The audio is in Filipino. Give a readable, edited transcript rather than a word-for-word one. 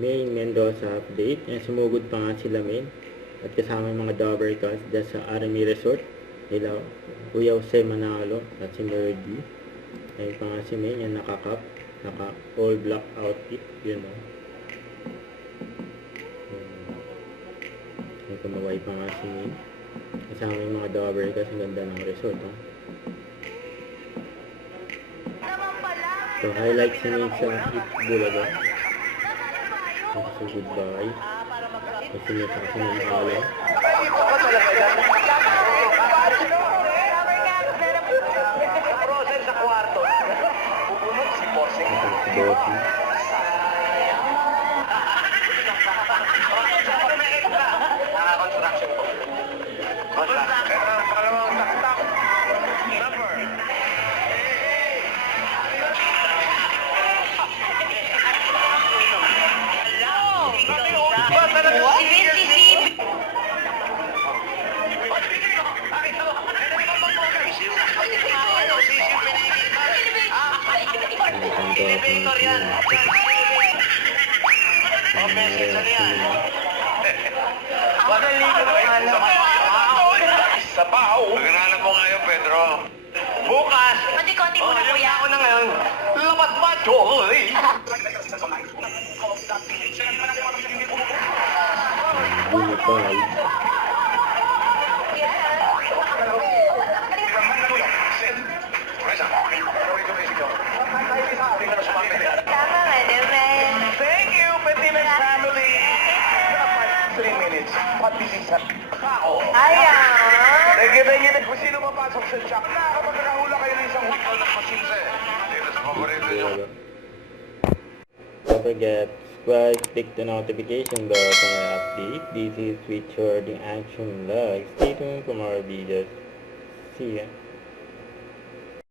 May Mendoza update. Yan, sumugod pa nga sila Main. At kasama yung mga Dover Cats dyan sa Army Resort. Nila Kuya Jose Manalo at si Merdy. Ayun pa nga si Main, yan naka-cap. Naka all black outfit. Yun o. May kumaway pa nga si Main. Kasama yung mga Dover Cats. Ang ganda ng resort o. So, highlights namin sa Bulaga. So, goodbye. Kasi may kasi ng mahalo. Process sa kwarto. Pupunod si Bossing. Si Bossing. Naka-construction po. Pangalawang taktak. Number. Elevator yan. Madali ka na alam. Sa pao. Pag-aralan mo ngayon, Pedro. Bukas. Konti-konti muna, kuya. Ako na ngayon. Lamat macho. Bumipal. Tama, naman. Thank you, Petimen family. 3 minutes. Pati sa kao. Ayan. Thank you. Kung sino mapasok sa shop, nakakapagkakahula kayo ng isang hukal ng masinse. Dito sa paborito nyo. Don't forget, subscribe, click the notification bell for my update. This is Richard in Action Vlog. Stay tuned for more videos. See ya.